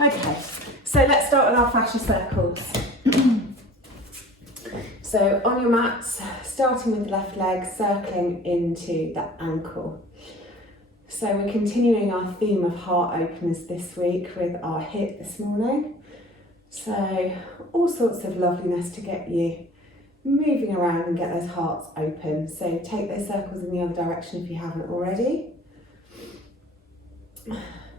Okay, so let's start with our fascia circles. So on your mats, starting with the left leg, circling into the ankle. So we're continuing our theme of heart openers this week with our HIIT this morning. So all sorts of loveliness to get you moving around and get those hearts open. So take those circles in the other direction if you haven't already.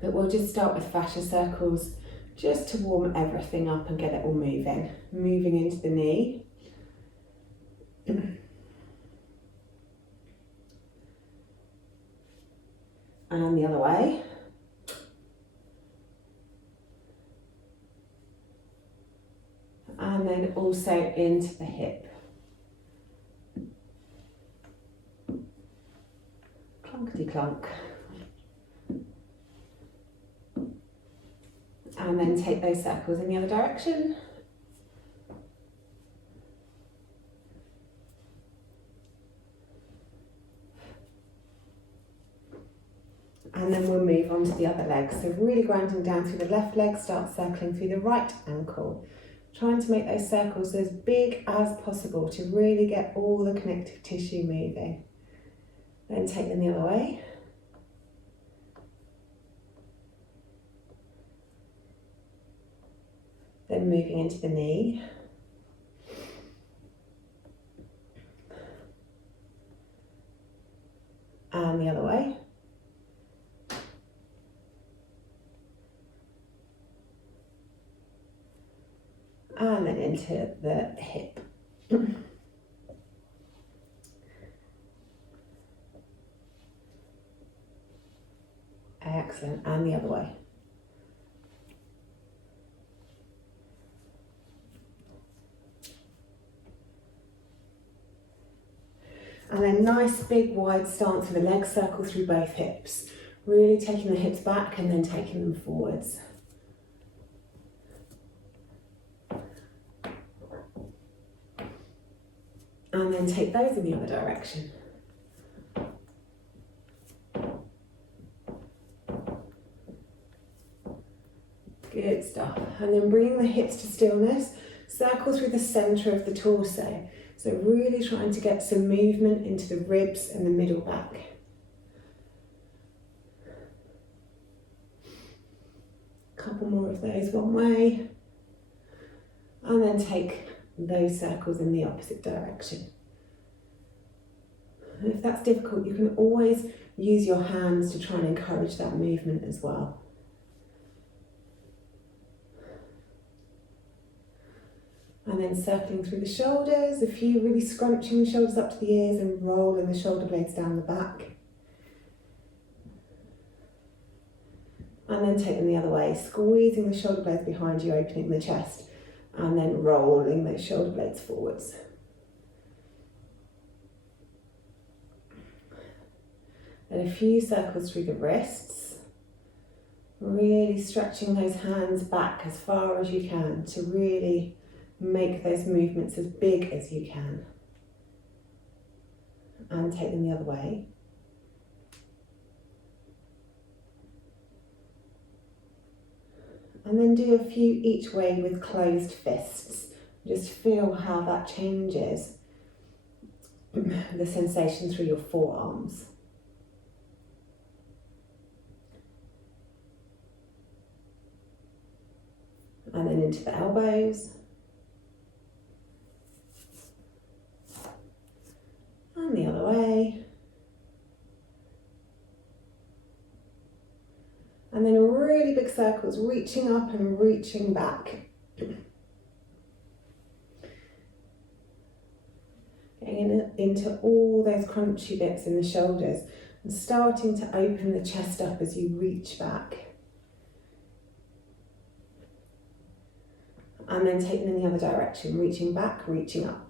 But we'll just start with fascia circles just to warm everything up and get it all moving. Moving into the knee. And the other way. And then also into the hip. Clunkety clunk. And then take those circles in the other direction. And then we'll move on to the other leg. So really grounding down through the left leg, start circling through the right ankle. Trying to make those circles as big as possible to really get all the connective tissue moving. Then take them the other way. Then moving into the knee. And the other way. And then into the hip. Excellent, and the other way. And then nice big wide stance with the legs circle through both hips. Really taking the hips back and then taking them forwards. And then take those in the other direction. Good stuff. And then bring the hips to stillness. Circle through the centre of the torso. So really trying to get some movement into the ribs and the middle back. Couple more of those one way. And then take those circles in the opposite direction. And if that's difficult, you can always use your hands to try and encourage that movement as well. And then circling through the shoulders, a few really scrunching the shoulders up to the ears and rolling the shoulder blades down the back. And then take them the other way, squeezing the shoulder blades behind you, opening the chest, and then rolling those shoulder blades forwards. And a few circles through the wrists, really stretching those hands back as far as you can to really make those movements as big as you can. And take them the other way. And then do a few each way with closed fists. Just feel how that changes the sensation through your forearms. And then into the elbows. And the other way. And then really big circles, reaching up and reaching back. Getting into all those crunchy bits in the shoulders and starting to open the chest up as you reach back. And then take them in the other direction, reaching back, reaching up.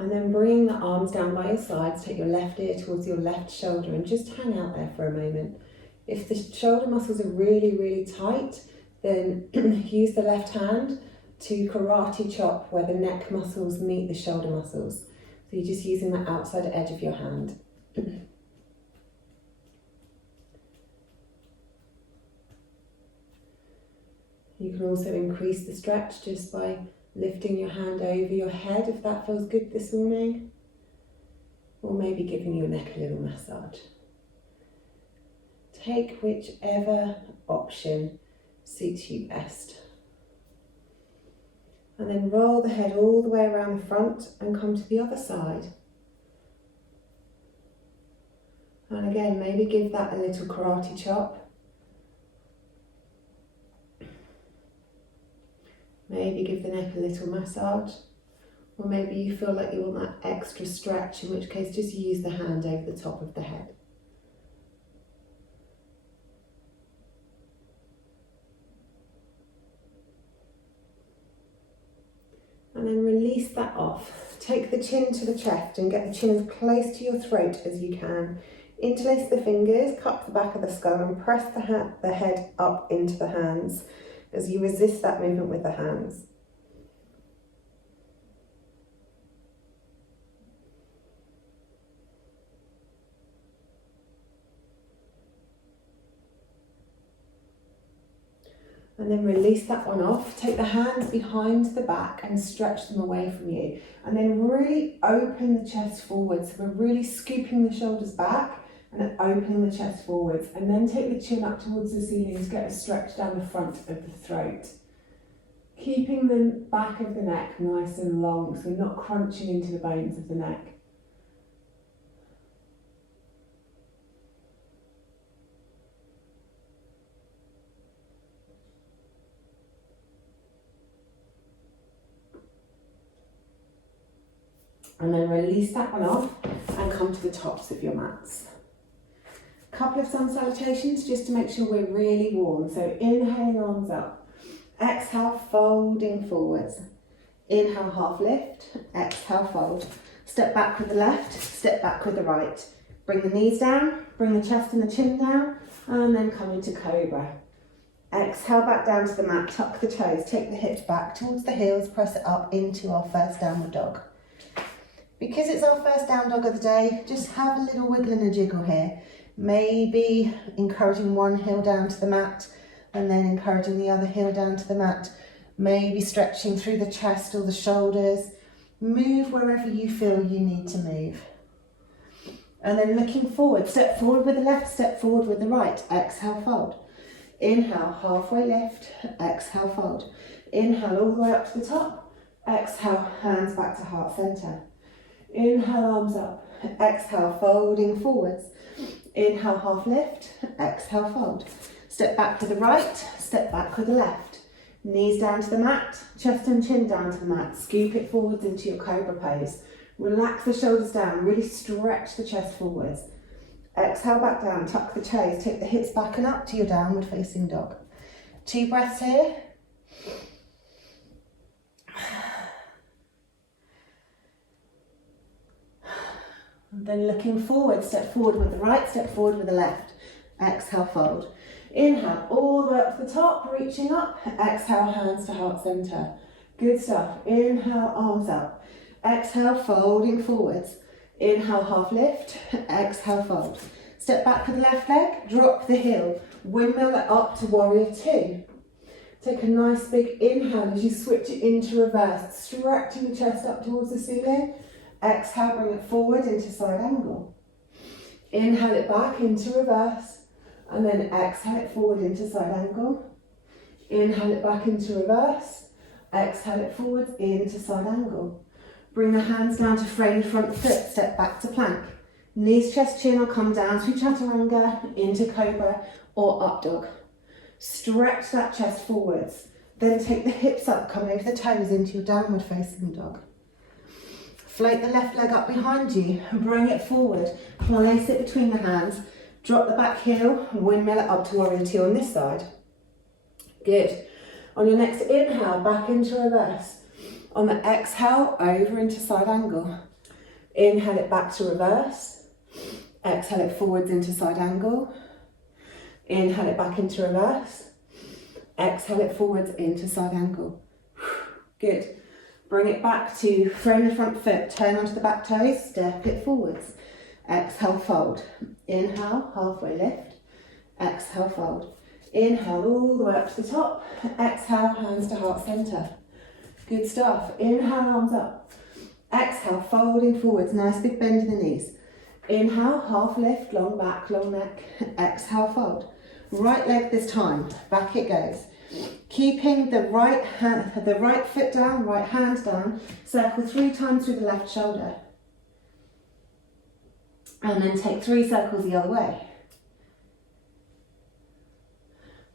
And then bring the arms down by your sides, take your left ear towards your left shoulder and just hang out there for a moment. If the shoulder muscles are really, really tight, then use the left hand to karate chop where the neck muscles meet the shoulder muscles. So you're just using that outside edge of your hand. You can also increase the stretch just by lifting your hand over your head if that feels good this morning, or maybe giving your neck a little massage. Take whichever option suits you best. And then roll the head all the way around the front and come to the other side. And again, maybe give that a little karate chop. Maybe give the neck a little massage. Or maybe you feel like you want that extra stretch, in which case just use the hand over the top of the head. And then release that off. Take the chin to the chest and get the chin as close to your throat as you can. Interlace the fingers, cup the back of the skull and press the head up into the hands as you resist that movement with the hands. And then release that one off. Take the hands behind the back and stretch them away from you. And then really open the chest forwards. So we're really scooping the shoulders back and then opening the chest forwards. And then take the chin up towards the ceiling to get a stretch down the front of the throat. Keeping the back of the neck nice and long so we're not crunching into the bones of the neck. And then release that one off and come to the tops of your mats. Couple of sun salutations just to make sure we're really warm. So inhaling, arms up. Exhale, folding forwards. Inhale, half lift. Exhale, fold. Step back with the left, step back with the right. Bring the knees down, bring the chest and the chin down, and then come into cobra. Exhale back down to the mat, tuck the toes, take the hips back towards the heels, press it up into our first downward dog. Because it's our first down dog of the day, just have a little wiggle and a jiggle here. Maybe encouraging one heel down to the mat and then encouraging the other heel down to the mat. Maybe stretching through the chest or the shoulders. Move wherever you feel you need to move. And then looking forward, step forward with the left, step forward with the right. Exhale, fold. Inhale, halfway lift. Exhale, fold. Inhale all the way up to the top. Exhale, hands back to heart center. Inhale, arms up. Exhale, folding forwards. Inhale, half lift. Exhale, fold. Step back to the right, step back with the left. Knees down to the mat, chest and chin down to the mat. Scoop it forwards into your cobra pose. Relax the shoulders down, really stretch the chest forwards. Exhale back down, tuck the toes, take the hips back and up to your downward facing dog. 2 breaths here. And then looking forward, step forward with the right, step forward with the left. Exhale, fold. Inhale, all the way up to the top, reaching up. Exhale, hands to heart center. Good stuff. Inhale, arms up. Exhale, folding forwards. Inhale, half lift. Exhale, fold. Step back with the left leg, drop the heel. Windmill it up to warrior 2. Take a nice big inhale as you switch it into reverse, stretching the chest up towards the ceiling. Exhale, bring it forward into side angle. Inhale it back into reverse, and then exhale it forward into side angle. Inhale it back into reverse, exhale it forward into side angle. Bring the hands down to frame the front foot, step back to plank. Knees, chest, chin will come down to chaturanga, into cobra or up dog. Stretch that chest forwards, then take the hips up, come over the toes into your downward facing dog. Float the left leg up behind you and bring it forward. Place it between the hands. Drop the back heel, windmill it up to warrior 2 on this side. Good. On your next inhale, back into reverse. On the exhale, over into side angle. Inhale it back to reverse. Exhale it forwards into side angle. Inhale it back into reverse. Exhale it forwards into side angle. Good. Bring it back to frame the front foot, turn onto the back toes, step it forwards. Exhale, fold. Inhale, halfway lift. Exhale, fold. Inhale all the way up to the top. Exhale, hands to heart center. Good stuff. Inhale, arms up. Exhale, folding forwards. Nice big bend in the knees. Inhale, half lift, long back, long neck. Exhale, fold. Right leg this time. Back it goes. Keeping the right foot down, right hand down. Circle 3 times through the left shoulder. And then take 3 circles the other way.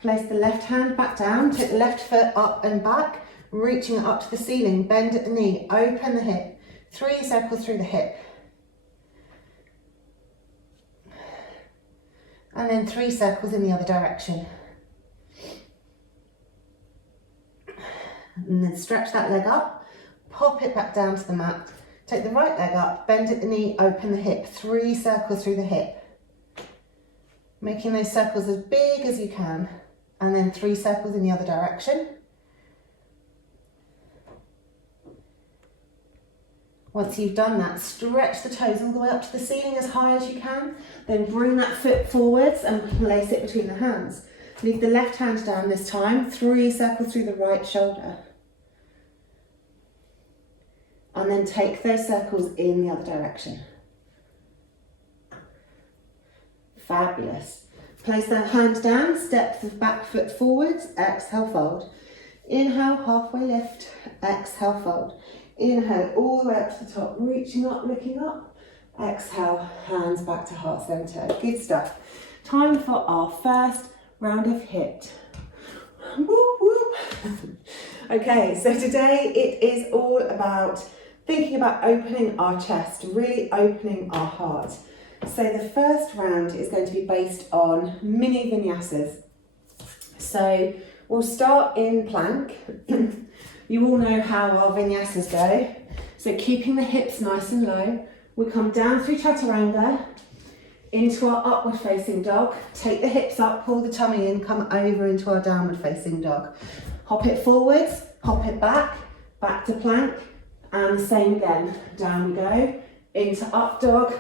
Place the left hand back down, take the left foot up and back, reaching it up to the ceiling, bend at the knee, open the hip, 3 circles through the hip. And then 3 circles in the other direction. And then stretch that leg up, pop it back down to the mat, take the right leg up, bend at the knee, open the hip, 3 circles through the hip. Making those circles as big as you can, and then 3 circles in the other direction. Once you've done that, stretch the toes all the way up to the ceiling as high as you can, then bring that foot forwards and place it between the hands. Leave the left hand down this time, 3 circles through the right shoulder. And then take those circles in the other direction. Fabulous. Place the hand down, step the back foot forwards, exhale, fold. Inhale, halfway lift, exhale, fold. Inhale all the way up to the top, reaching up, looking up. Exhale, hands back to heart center. Good stuff. Time for our first round of HIIT. Whoop, whoop. Okay, so today it is all about thinking about opening our chest, really opening our heart. So the first round is going to be based on mini vinyasas. So we'll start in plank. You all know how our vinyasas go. So keeping the hips nice and low, we come down through chaturanga into our upward facing dog. Take the hips up, pull the tummy in, come over into our downward facing dog. Hop it forwards, hop it back, back to plank, and the same again. Down we go, into up dog,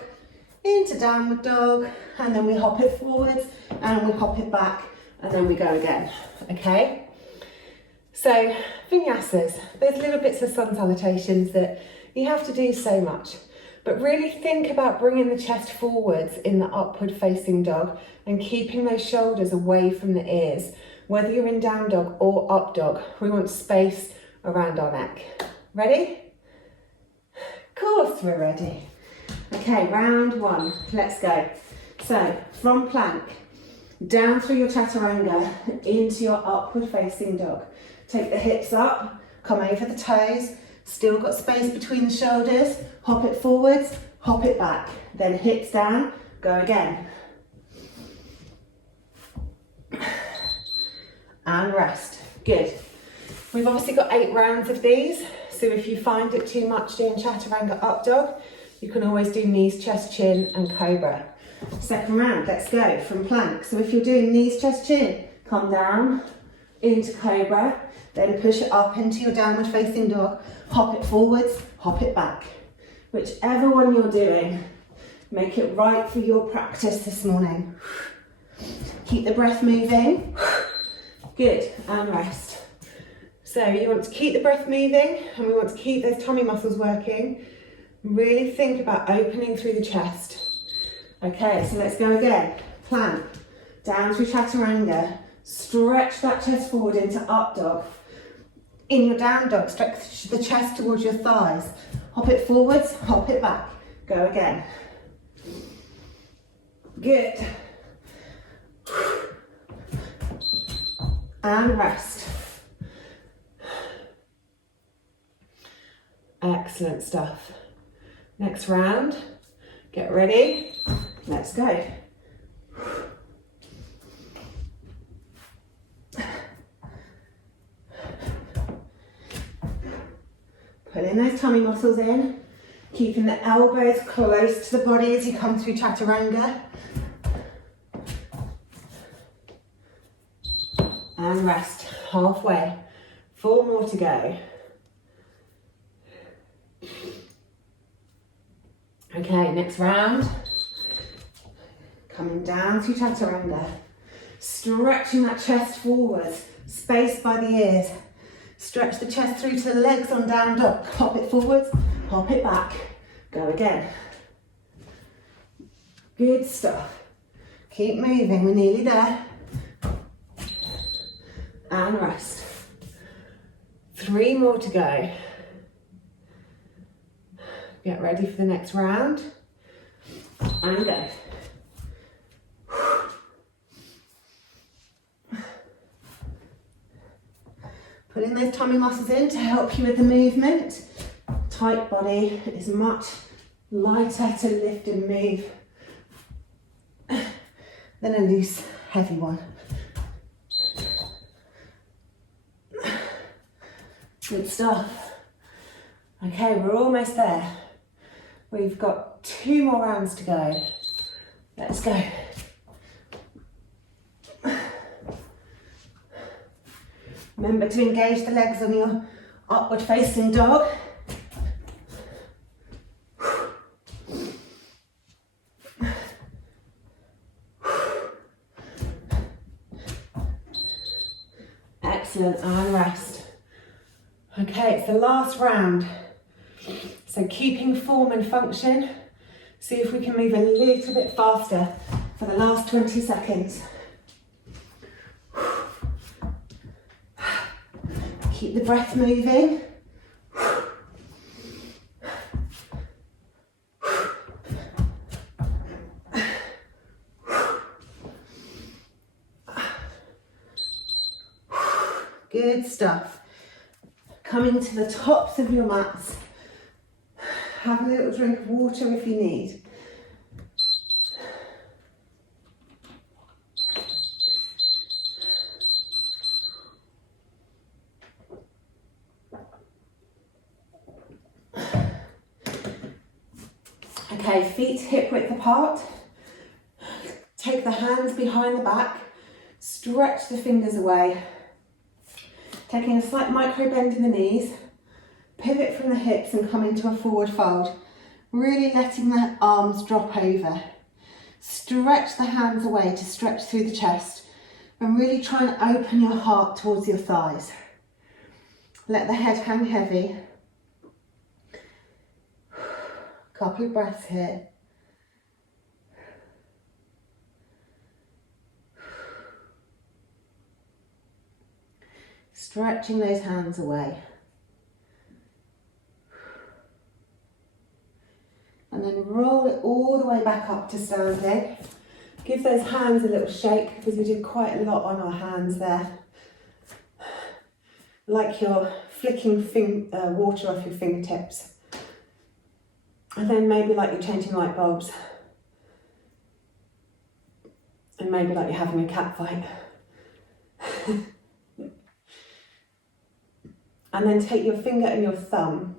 into downward dog, and then we hop it forwards, and we hop it back, and then we go again, okay? So, vinyasas, there's little bits of sun salutations that you have to do so much, but really think about bringing the chest forwards in the upward facing dog and keeping those shoulders away from the ears. Whether you're in down dog or up dog, we want space around our neck. Ready? Of course we're ready. Okay, round 1, let's go. So, from plank, down through your chaturanga, into your upward facing dog. Take the hips up, come over the toes, still got space between the shoulders, hop it forwards, hop it back, then hips down, go again. And rest, good. We've obviously got 8 rounds of these, so if you find it too much doing chaturanga up dog, you can always do knees, chest, chin and cobra. Second round, let's go, from plank. So if you're doing knees, chest, chin, come down into cobra, then push it up into your downward facing dog, hop it forwards, hop it back. Whichever one you're doing, make it right for your practice this morning. Keep the breath moving. Good, and rest. So you want to keep the breath moving, and we want to keep those tummy muscles working. Really think about opening through the chest. Okay, so let's go again. Plank, down through chaturanga, stretch that chest forward into up dog. In your down dog, stretch the chest towards your thighs. Hop it forwards, hop it back. Go again. Good. And rest. Excellent stuff. Next round, get ready, let's go. Pulling those tummy muscles in, keeping the elbows close to the body as you come through chaturanga. And rest, halfway. 4 more to go. Okay, next round. Coming down to chaturanga. Stretching that chest forwards, space by the ears. Stretch the chest through to the legs on down dog. Hop it forwards, hop it back. Go again. Good stuff. Keep moving, we're nearly there. And rest. 3 more to go. Get ready for the next round. And go. Pulling those tummy muscles in to help you with the movement. Tight body is much lighter to lift and move than a loose, heavy one. Good stuff. Okay, we're almost there. We've got 2 more rounds to go. Let's go. Remember to engage the legs on your upward facing dog. Excellent, and rest. Okay, it's the last round. So keeping form and function. See if we can move a little bit faster for the last 20 seconds. Keep the breath moving. Good stuff. Coming to the tops of your mats. Have a little drink of water if you need. Okay, feet hip width apart. Take the hands behind the back. Stretch the fingers away. Taking a slight micro bend in the knees. Pivot from the hips and come into a forward fold. Really letting the arms drop over. Stretch the hands away to stretch through the chest. And really try and open your heart towards your thighs. Let the head hang heavy. Couple of breaths here. Stretching those hands away. And then roll it all the way back up to standing. Give those hands a little shake because we did quite a lot on our hands there. Like you're flicking water off your fingertips. And then maybe like you're changing light bulbs. And maybe like you're having a cat fight. And then take your finger and your thumb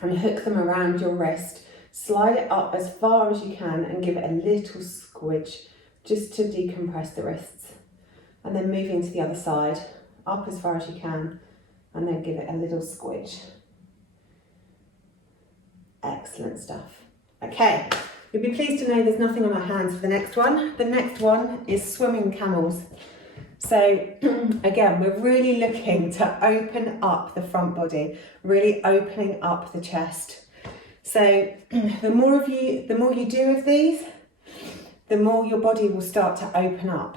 and hook them around your wrist. Slide it up as far as you can and give it a little squidge just to decompress the wrists. And then moving to the other side, up as far as you can, and then give it a little squidge. Excellent stuff. Okay, you'll be pleased to know there's nothing on our hands for the next one. The next one is swimming camels. So again, we're really looking to open up the front body, really opening up the chest. So the more you do of these, the more your body will start to open up.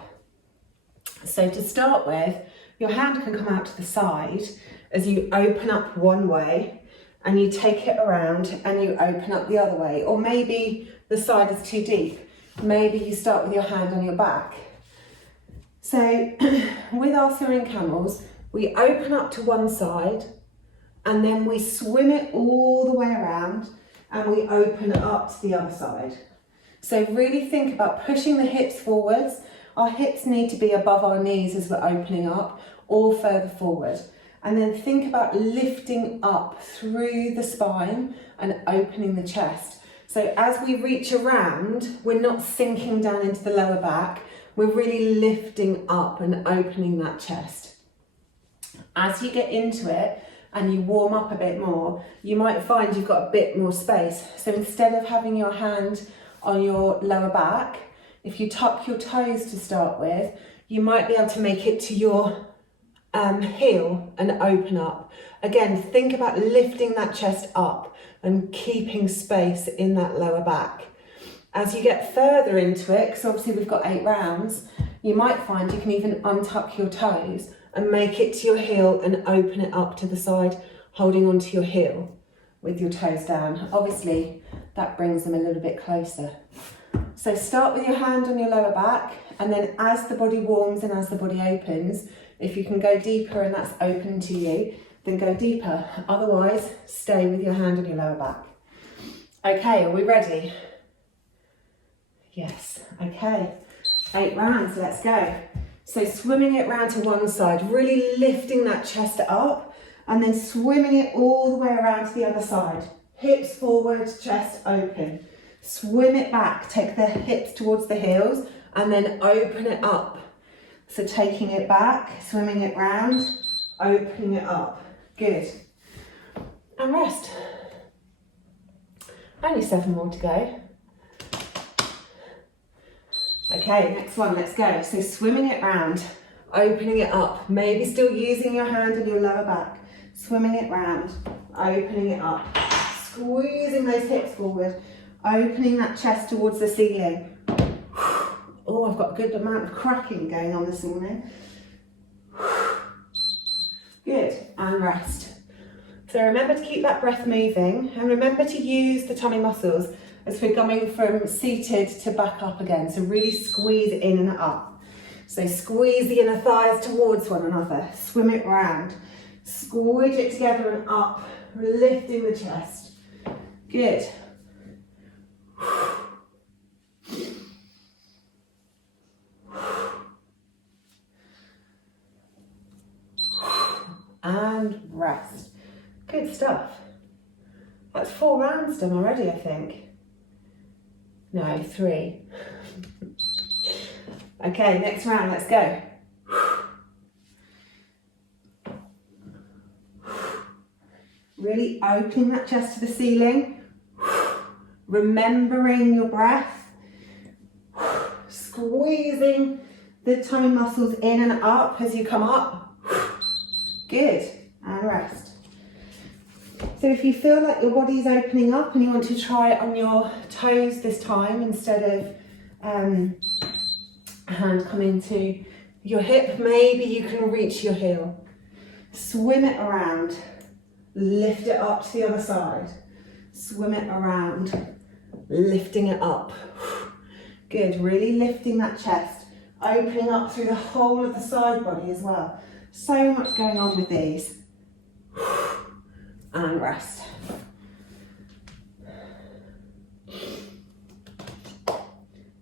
So to start with, your hand can come out to the side as you open up one way and you take it around and you open up the other way. Or maybe the side is too deep. Maybe you start with your hand on your back. So with our swimming camels, we open up to one side and then we swim it all the way around and we open it up to the other side. So really think about pushing the hips forwards. Our hips need to be above our knees as we're opening up or further forward. And then think about lifting up through the spine and opening the chest. So as we reach around, we're not sinking down into the lower back. We're really lifting up and opening that chest. As you get into it and you warm up a bit more, you might find you've got a bit more space. So instead of having your hand on your lower back, if you tuck your toes to start with, you might be able to make it to your heel and open up. Again, think about lifting that chest up and keeping space in that lower back. As you get further into it, because obviously we've got 8 rounds, you might find you can even untuck your toes and make it to your heel and open it up to the side, holding onto your heel with your toes down. Obviously, that brings them a little bit closer. So start with your hand on your lower back, and then as the body warms and as the body opens, if you can go deeper and that's open to you, then go deeper. Otherwise, stay with your hand on your lower back. Okay, are we ready? Yes, okay. 8 rounds, let's go. So swimming it round to one side, really lifting that chest up, and then swimming it all the way around to the other side. Hips forward, chest open. Swim it back, take the hips towards the heels, and then open it up. So taking it back, swimming it round, opening it up. Good. And rest. Only 7 more to go. Okay, next one, let's go. So swimming it round, opening it up, maybe still using your hand on your lower back. Swimming it round, opening it up, squeezing those hips forward, opening that chest towards the ceiling. Oh, I've got a good amount of cracking going on this morning. Good, and rest. So remember to keep that breath moving, and remember to use the tummy muscles as we're coming from seated to back up again. So really squeeze in and up. So squeeze the inner thighs towards one another. Swim it round. Squeeze it together and up, lifting the chest. Good. And rest. Good stuff. That's 4 rounds done already, I think. No, 3. Okay, next round, let's go. Really opening that chest to the ceiling. Remembering your breath. Squeezing the tummy muscles in and up as you come up. Good, and rest. So if you feel like your body's opening up and you want to try it on your toes this time instead of hand coming to your hip, maybe you can reach your heel. Swim it around, lift it up to the other side. Swim it around, lifting it up. Good, really lifting that chest, opening up through the whole of the side body as well. So much going on with these. And rest.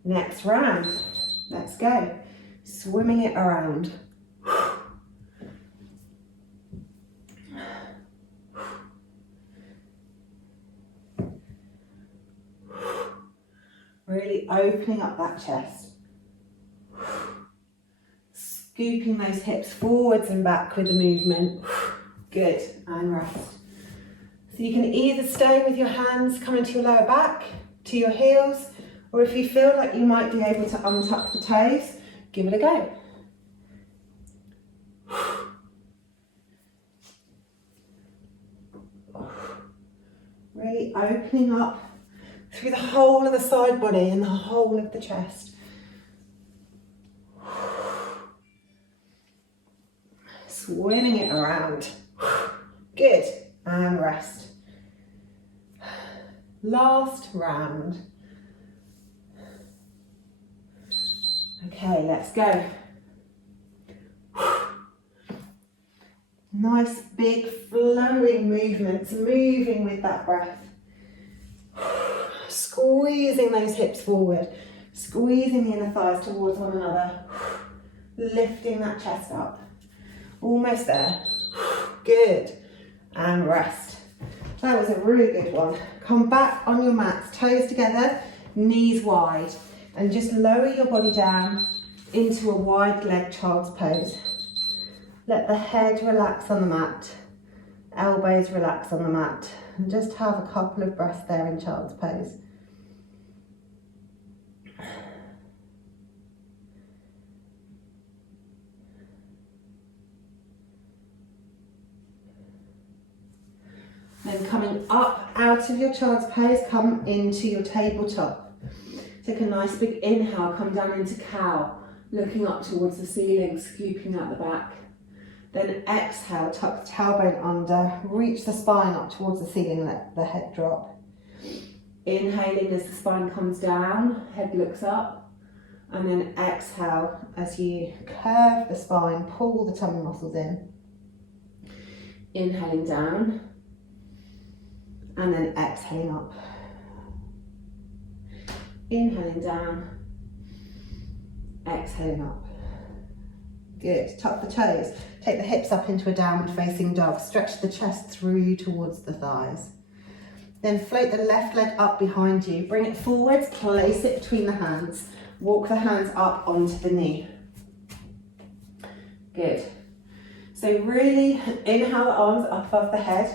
Next round, let's go. Swimming it around. Really opening up that chest. Scooping those hips forwards and back with the movement. Good, and rest. So you can either stay with your hands coming to your lower back, to your heels, or if you feel like you might be able to untuck the toes, give it a go. Really opening up through the whole of the side body and the whole of the chest. Swimming it around. Good, and rest. Last round. Okay, let's go. Nice big flowing movements, moving with that breath. Squeezing those hips forward, squeezing the inner thighs towards one another, lifting that chest up. Almost there. Good. And rest. That was a really good one. Come back on your mats, toes together, knees wide, and just lower your body down into a wide leg child's pose. Let the head relax on the mat Elbows relax on the mat. And just have a couple of breaths there in child's pose. Then coming up out of your child's pose, come into your tabletop. Take a nice big inhale, come down into cow, looking up towards the ceiling, scooping out the back. Then exhale, tuck the tailbone under, reach the spine up towards the ceiling, let the head drop. Inhaling as the spine comes down, head looks up. And then exhale as you curve the spine, pull the tummy muscles in. Inhaling down. And then exhaling up. Inhaling down, exhaling up. Good, tuck the toes. Take the hips up into a downward facing dog. Stretch the chest through towards the thighs. Then float the left leg up behind you. Bring it forwards, place it between the hands. Walk the hands up onto the knee. Good. So really inhale the arms up above the head.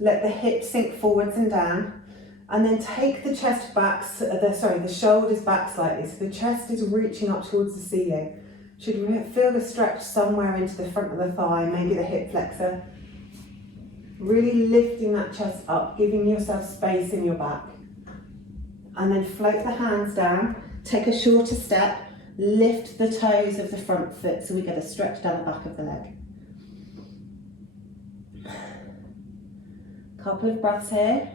Let the hips sink forwards and down, and then take the chest back, the shoulders back slightly, so the chest is reaching up towards the ceiling. Should feel the stretch somewhere into the front of the thigh, maybe the hip flexor. Really lifting that chest up, giving yourself space in your back. And then float the hands down, take a shorter step, lift the toes of the front foot so we get a stretch down the back of the leg. Couple of breaths here.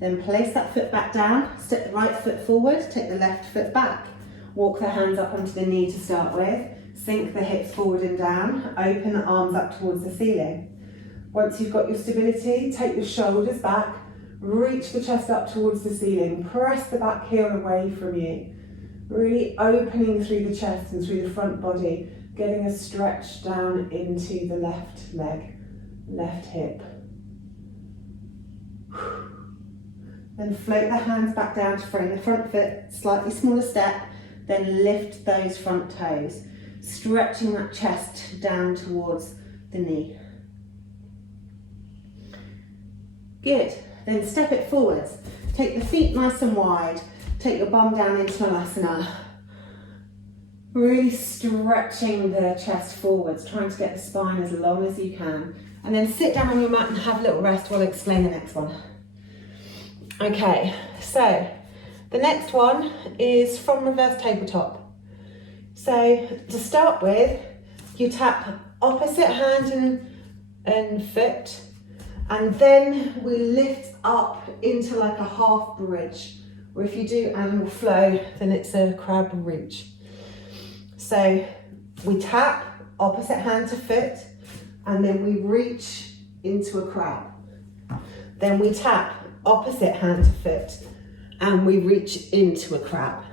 Then place that foot back down, step the right foot forward, take the left foot back. Walk the hands up onto the knee to start with. Sink the hips forward and down. Open the arms up towards the ceiling. Once you've got your stability, take the shoulders back. Reach the chest up towards the ceiling. Press the back heel away from you. Really opening through the chest and through the front body. Getting a stretch down into the left leg, left hip. Then float the hands back down to frame the front foot, slightly smaller step, then lift those front toes, stretching that chest down towards the knee. Good, then step it forwards. Take the feet nice and wide, take your bum down into Malasana. Really stretching the chest forwards, trying to get the spine as long as you can. And then sit down on your mat and have a little rest while I explain the next one. Okay, so the next one is from reverse tabletop. So to start with, you tap opposite hand and foot, and then we lift up into like a half bridge, or if you do animal flow, then it's a crab reach. So we tap opposite hand to foot, and then we reach into a crab. Then we tap opposite hand to foot, and we reach into a crab.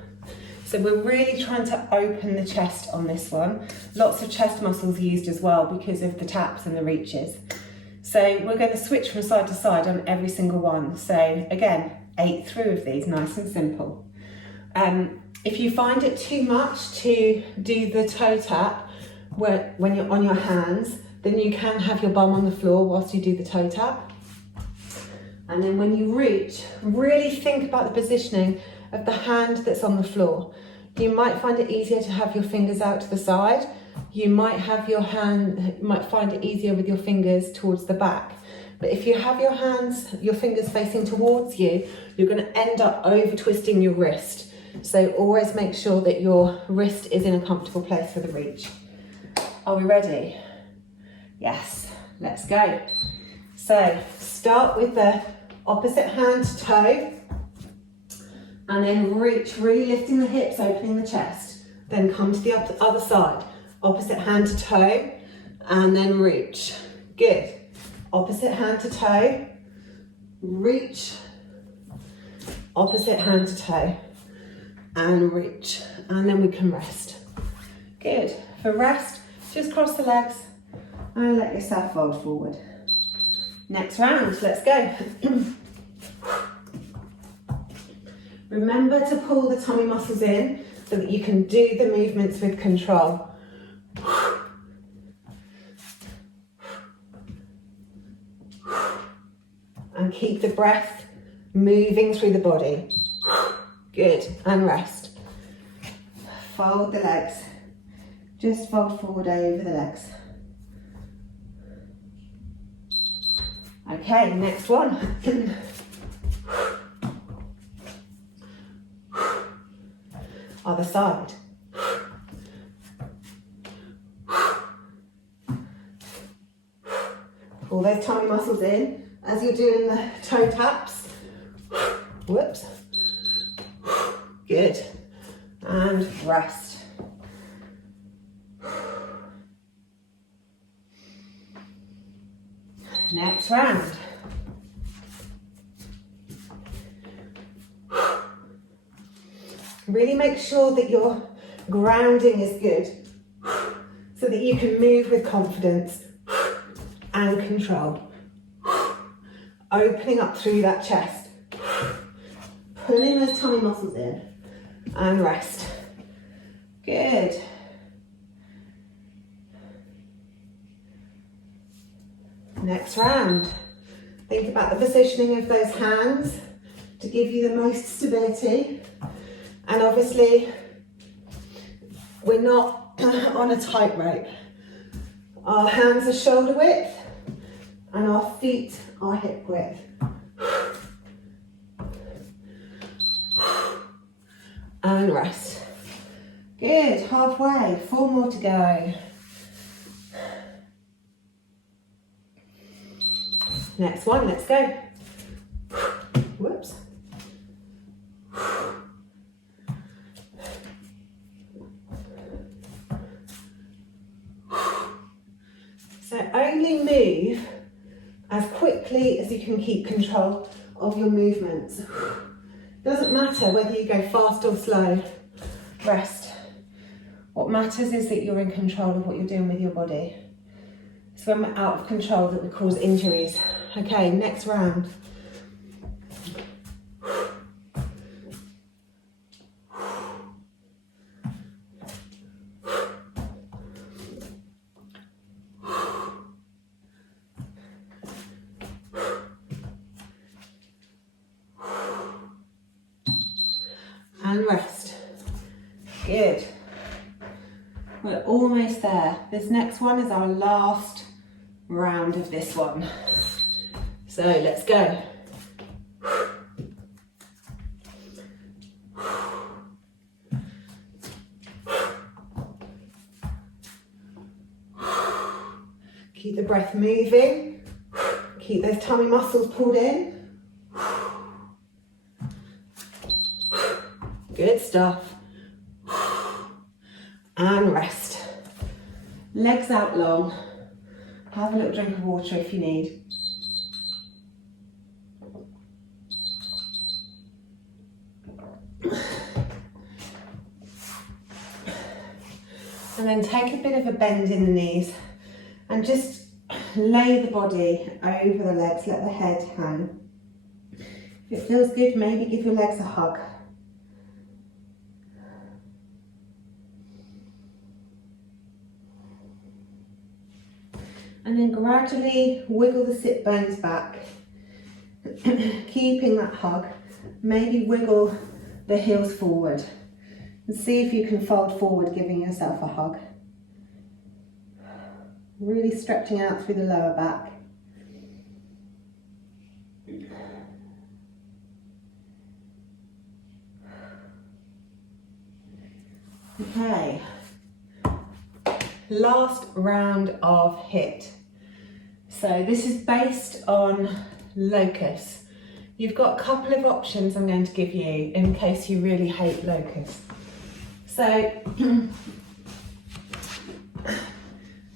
So we're really trying to open the chest on this one. Lots of chest muscles used as well because of the taps and the reaches. So we're going to switch from side to side on every single one. So again, 8 through of these, nice and simple. If you find it too much to do the toe tap when you're on your hands, then you can have your bum on the floor whilst you do the toe tap. And then when you reach, really think about the positioning of the hand that's on the floor. You might find it easier to have your fingers out to the side. You might find it easier with your fingers towards the back. But if you have your fingers facing towards you, you're going to end up over twisting your wrist. So always make sure that your wrist is in a comfortable place for the reach. Are we ready? Yes, let's go. So start with the opposite hand to toe, and then reach, really lifting the hips, opening the chest. Then come to the other side. Opposite hand to toe, and then reach. Good. Opposite hand to toe, reach. Opposite hand to toe, and reach. And then we can rest. Good. For rest, just cross the legs and let yourself fold forward. Next round, let's go. Remember to pull the tummy muscles in so that you can do the movements with control. and keep the breath moving through the body. Good, and rest. Fold the legs. Just fold forward over the legs. Okay, next one. Other side. Pull those tummy muscles in as you're doing the toe taps. Whoops. Good. And rest. Next round. Really make sure that your grounding is good so that you can move with confidence and control. Opening up through that chest. Pulling those tummy muscles in and rest. Good. Next round. Think about the positioning of those hands to give you the most stability. And obviously, we're not on a tightrope. Our hands are shoulder width and our feet are hip width. And rest. Good, halfway, 4 more to go. Next one, let's go. Whoops. So only move as quickly as you can keep control of your movements. Doesn't matter whether you go fast or slow. Rest. What matters is that you're in control of what you're doing with your body. It's when we're out of control that we cause injuries. Okay, next round. And rest. Good. We're almost there. This next one is our last round of this one. So let's go. Keep the breath moving. Keep those tummy muscles pulled in. Good stuff. And rest. Legs out long. Have a little drink of water if you need. And then take a bit of a bend in the knees and just lay the body over the legs, let the head hang. If it feels good, maybe give your legs a hug. And then gradually wiggle the sit bones back, keeping that hug. Maybe wiggle the heels forward and see if you can fold forward, giving yourself a hug. Really stretching out through the lower back. Okay, last round of HIIT. So this is based on locust. You've got a couple of options I'm going to give you in case you really hate locust. So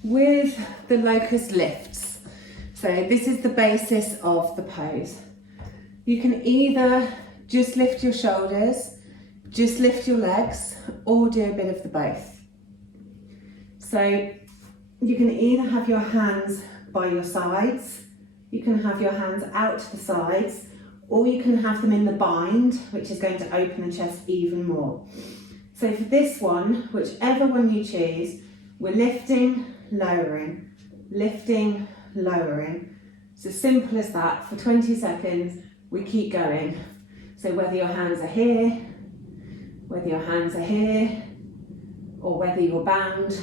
with the locust lifts, so this is the basis of the pose. You can either just lift your shoulders, just lift your legs, or do a bit of the both. So you can either have your hands by your sides, you can have your hands out to the sides, or you can have them in the bind, which is going to open the chest even more. So for this one, whichever one you choose, we're lifting, lowering, It's as simple as that. For 20 seconds, we keep going. So whether your hands are here, whether your hands are here, or whether you're bound,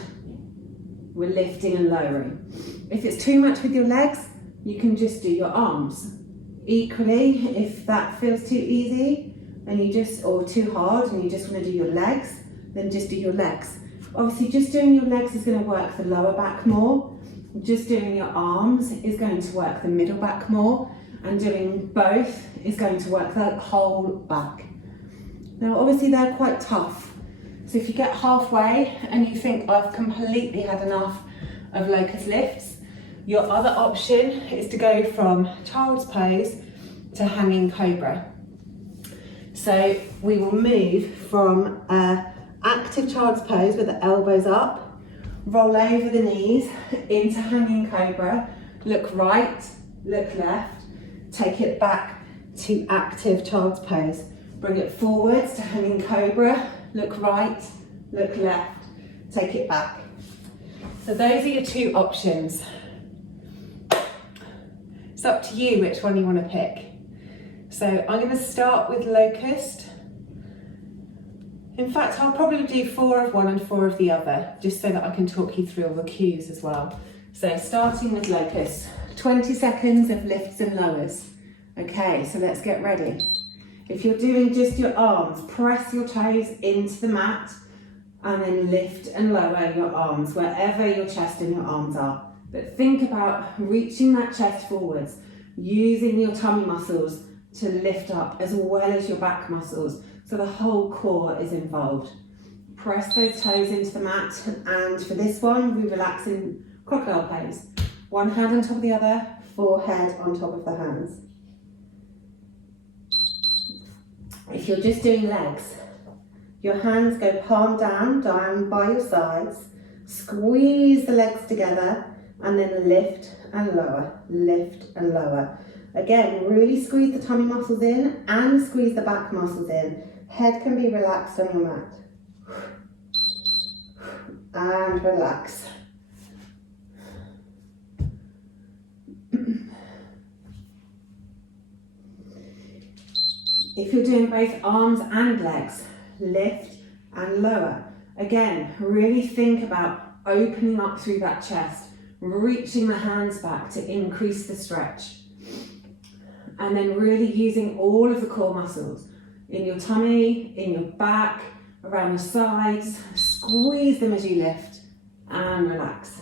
we're lifting and lowering. If it's too much with your legs, you can just do your arms. Equally, if that feels too easy, and you just, or too hard, and you just want to do your legs, then just do your legs. Obviously, just doing your legs is going to work the lower back more. Just doing your arms is going to work the middle back more, and doing both is going to work the whole back. Now, obviously, they're quite tough. So if you get halfway and you think, I've completely had enough of locust lifts, your other option is to go from child's pose to hanging cobra. So we will move from active child's pose with the elbows up, roll over the knees into hanging cobra, look right, look left, take it back to active child's pose. Bring it forwards to hanging cobra, look right, look left, take it back. So those are your two options. It's up to you which one you want to pick. So I'm going to start with locust. In fact, I'll probably do 4 of one and 4 of the other, just so that I can talk you through all the cues as well. So starting with locust, 20 seconds of lifts and lowers. Okay, so let's get ready. If you're doing just your arms, press your toes into the mat and then lift and lower your arms wherever your chest and your arms are. But think about reaching that chest forwards, using your tummy muscles to lift up as well as your back muscles, so the whole core is involved. Press those toes into the mat, and for this one, we relax in crocodile pose. One hand on top of the other, forehead on top of the hands. If you're just doing legs, your hands go palm down by your sides, squeeze the legs together, and then lift and lower, lift and lower. Again, really squeeze the tummy muscles in and squeeze the back muscles in. Head can be relaxed on your mat. And relax. If you're doing both arms and legs, lift and lower. Again, really think about opening up through that chest, reaching the hands back to increase the stretch. And then really using all of the core muscles in your tummy, in your back, around the sides. Squeeze them as you lift and relax.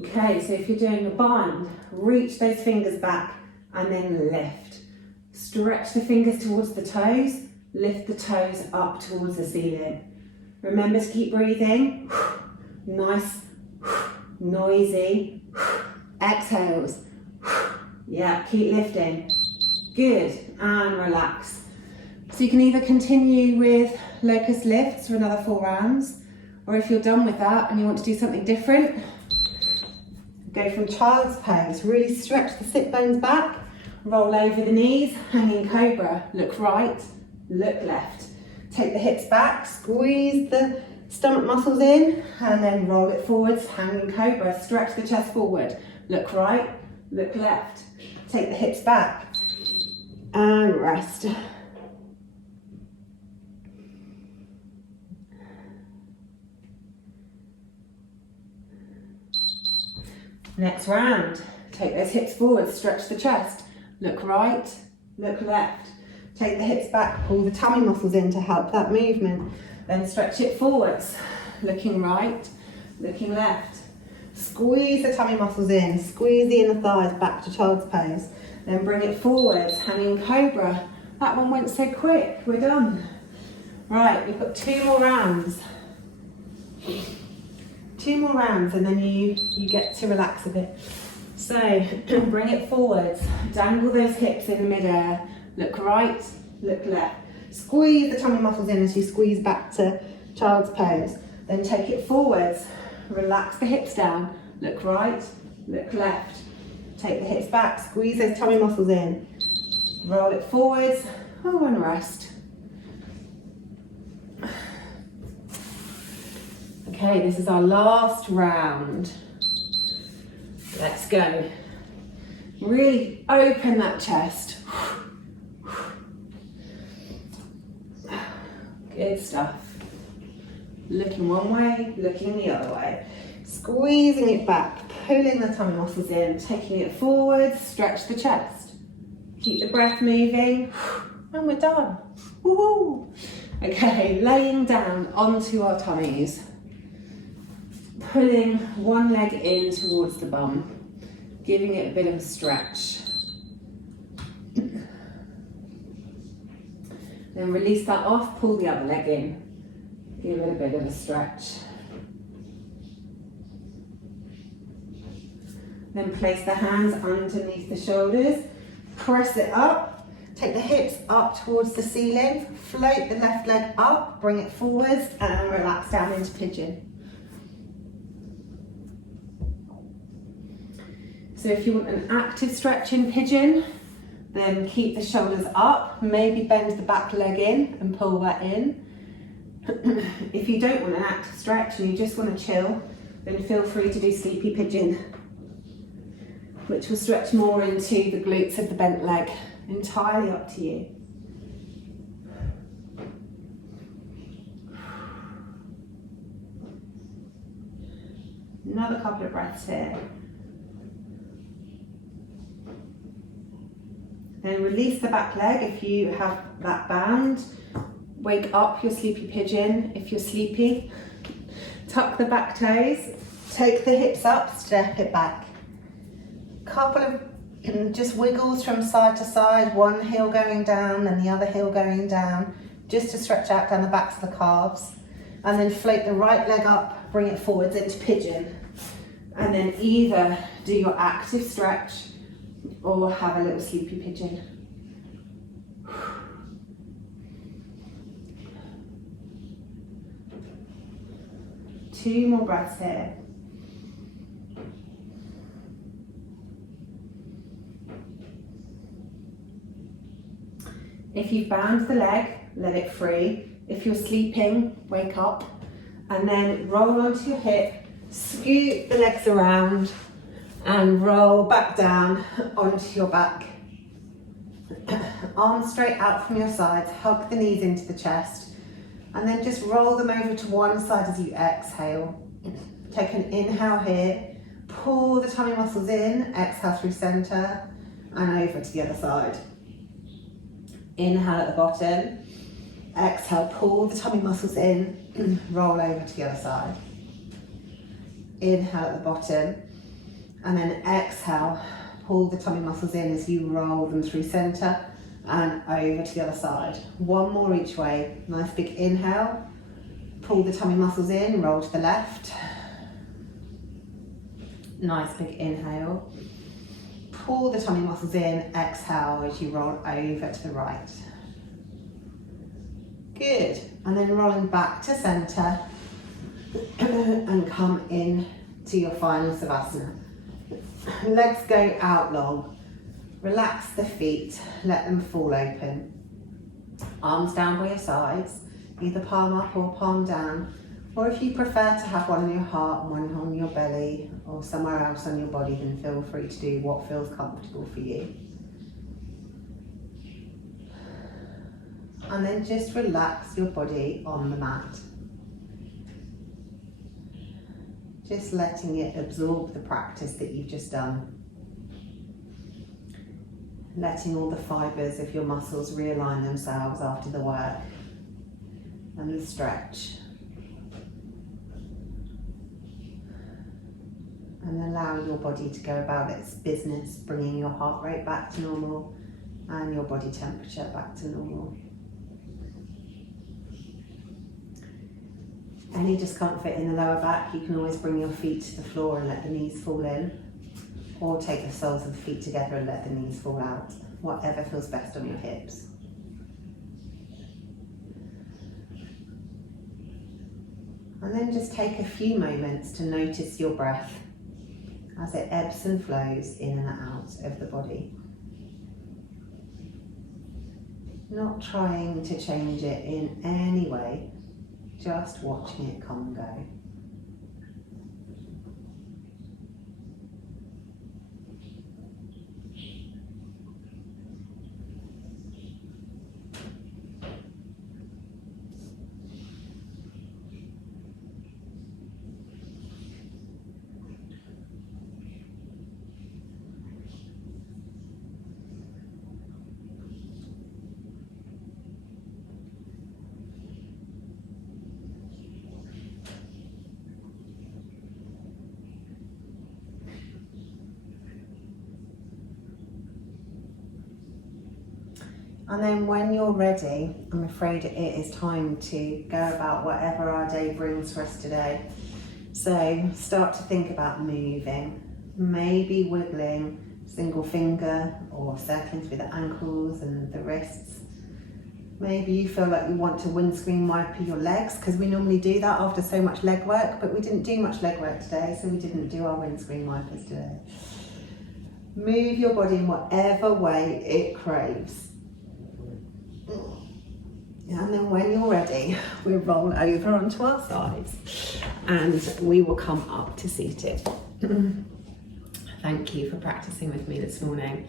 Okay, so if you're doing a bind, reach those fingers back and then lift. Stretch the fingers towards the toes, lift the toes up towards the ceiling. Remember to keep breathing. Nice, noisy exhales. Yeah, keep lifting. Good, and relax. So you can either continue with locust lifts for another 4 rounds, or if you're done with that and you want to do something different, go from child's pose. Really stretch the sit bones back, roll over the knees, hanging cobra. Look right, look left. Take the hips back, squeeze the stomach muscles in, and then roll it forwards, hanging cobra. Stretch the chest forward. Look right, look left. Take the hips back and rest. Next round, take those hips forward, stretch the chest. Look right, look left. Take the hips back, pull the tummy muscles in to help that movement. Then stretch it forwards, looking right, looking left. Squeeze the tummy muscles in, squeeze the inner thighs back to child's pose. Then bring it forwards, hanging cobra. That one went so quick, we're done. Right, we've got 2 more rounds. 2 more rounds and then you get to relax a bit. So bring it forwards, dangle those hips in the midair. Look right, look left. Squeeze the tummy muscles in as you squeeze back to child's pose. Then take it forwards, relax the hips down. Look right, look left. Take the hips back, squeeze those tummy muscles in. Roll it forwards, and rest. Okay, this is our last round. Let's go. Really open that chest. Good stuff. Looking one way, looking the other way. Squeezing it back, pulling the tummy muscles in, taking it forward, stretch the chest. Keep the breath moving, and we're done. Woohoo! Okay, laying down onto our tummies. Pulling one leg in towards the bum, giving it a bit of a stretch. Then release that off, pull the other leg in, give it a bit of a stretch. Then place the hands underneath the shoulders, press it up, take the hips up towards the ceiling, float the left leg up, bring it forwards, and relax down into pigeon. So if you want an active stretch in pigeon, then keep the shoulders up, maybe bend the back leg in and pull that in. If you don't want an active stretch and you just want to chill, then feel free to do sleepy pigeon, which will stretch more into the glutes of the bent leg. Entirely up to you. Another couple of breaths here. Then release the back leg if you have that bound. Wake up your sleepy pigeon if you're sleepy. Tuck the back toes, take the hips up, step it back. Couple of just wiggles from side to side, one heel going down and the other heel going down, just to stretch out down the backs of the calves. And then float the right leg up, bring it forwards into pigeon. And then either do your active stretch or have a little sleepy pigeon. Two more breaths here. If you've bound the leg, let it free. If you're sleeping, wake up. And then roll onto your hip, scoot the legs around, and roll back down onto your back. Arms straight out from your sides, hug the knees into the chest, and then just roll them over to one side as you exhale. Take an inhale here, pull the tummy muscles in, exhale through center, and over to the other side. Inhale at the bottom, exhale, pull the tummy muscles in, roll over to the other side. Inhale at the bottom, and then exhale, pull the tummy muscles in as you roll them through center and over to the other side. One more each way. Nice big inhale, pull the tummy muscles in, roll to the left. Nice big inhale. Pull the tummy muscles in, exhale as you roll over to the right. Good. And then rolling back to center and come in to your final Savasana. Legs go out long. Relax the feet, let them fall open. Arms down by your sides, either palm up or palm down. Or if you prefer to have one on your heart and one on your belly or somewhere else on your body, then feel free to do what feels comfortable for you. And then just relax your body on the mat. Just letting it absorb the practice that you've just done. Letting all the fibres of your muscles realign themselves after the work and the stretch. And allow your body to go about its business, bringing your heart rate back to normal and your body temperature back to normal. Any discomfort in the lower back, you can always bring your feet to the floor and let the knees fall in, or take the soles of the feet together and let the knees fall out, whatever feels best on your hips. And then just take a few moments to notice your breath as it ebbs and flows in and out of the body. Not trying to change it in any way, just watching it come and go. And then when you're ready, I'm afraid it is time to go about whatever our day brings for us today. So start to think about moving, maybe wiggling single finger or circling through the ankles and the wrists. Maybe you feel like you want to windscreen wiper your legs, because we normally do that after so much leg work, but we didn't do much leg work today, so we didn't do our windscreen wipers today. Move your body in whatever way it craves. And then when you're ready, we roll over onto our sides and we will come up to seated. Thank you for practicing with me this morning,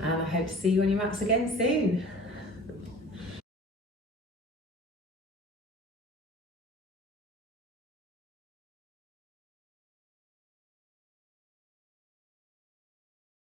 and I hope to see you on your mats again soon.